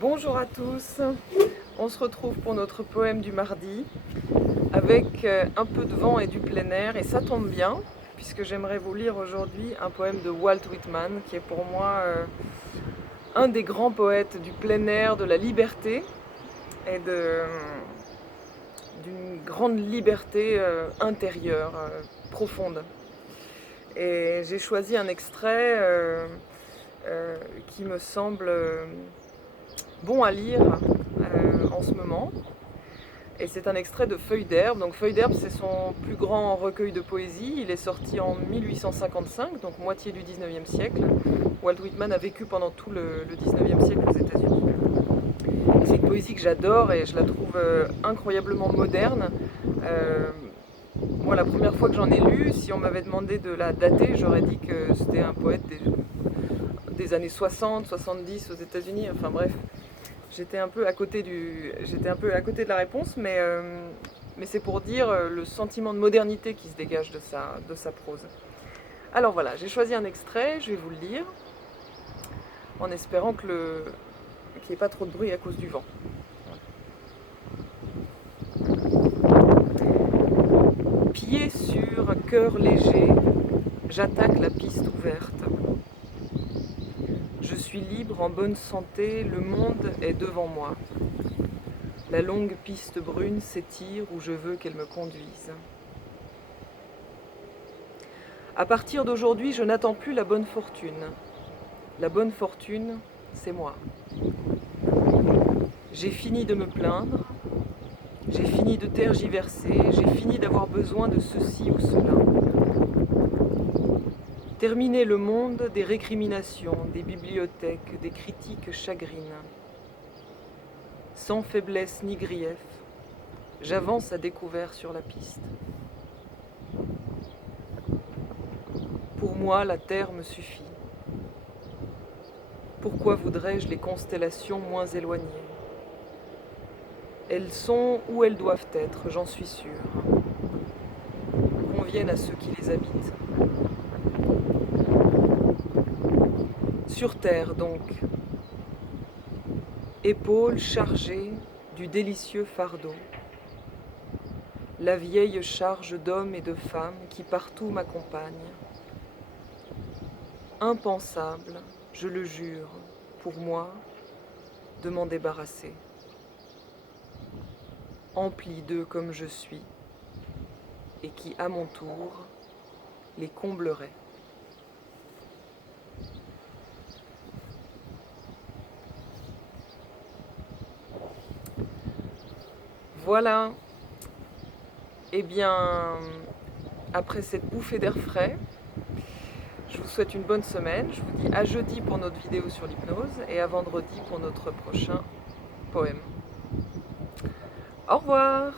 Bonjour à tous, on se retrouve pour notre poème du mardi avec un peu de vent et du plein air, et ça tombe bien puisque j'aimerais vous lire aujourd'hui un poème de Walt Whitman qui est pour moi un des grands poètes du plein air, de la liberté et d'une grande liberté intérieure, profonde. Et j'ai choisi un extrait qui me semble bon à lire en ce moment. Et c'est un extrait de Feuilles d'herbe. Donc Feuilles d'herbe, c'est son plus grand recueil de poésie. Il est sorti en 1855, donc moitié du 19e siècle. Walt Whitman a vécu pendant tout le 19e siècle aux États-Unis. C'est une poésie que j'adore et je la trouve incroyablement moderne. Euh, Moi, la première fois que j'en ai lu, si on m'avait demandé de la dater, j'aurais dit que c'était un poète des années 60, 70 aux États-Unis. Enfin bref, j'étais un peu à côté de la réponse, mais c'est pour dire le sentiment de modernité qui se dégage de sa prose. Alors voilà, j'ai choisi un extrait, je vais vous le lire, en espérant qu'il n'y ait pas trop de bruit à cause du vent. Pied sur un cœur léger, j'attaque la piste ouverte. Je suis libre, en bonne santé, le monde est devant moi. La longue piste brune s'étire où je veux qu'elle me conduise. À partir d'aujourd'hui, je n'attends plus la bonne fortune. La bonne fortune, c'est moi. J'ai fini de me plaindre, j'ai fini de tergiverser, j'ai fini d'avoir besoin de ceci ou cela. Terminer le monde des récriminations, des bibliothèques, des critiques chagrines. Sans faiblesse ni grief, j'avance à découvert sur la piste. Pour moi, la terre me suffit. Pourquoi voudrais-je les constellations moins éloignées? Elles sont où elles doivent être, j'en suis sûre. Conviennent à ceux qui les habitent. Sur terre donc, épaules chargées du délicieux fardeau, la vieille charge d'hommes et de femmes qui partout m'accompagnent. Impensable, je le jure, pour moi, de m'en débarrasser. Empli d'eux comme je suis, et qui, à mon tour, les comblerait. Voilà. Eh bien, après cette bouffée d'air frais, je vous souhaite une bonne semaine. Je vous dis à jeudi pour notre vidéo sur l'hypnose et à vendredi pour notre prochain poème. Au revoir!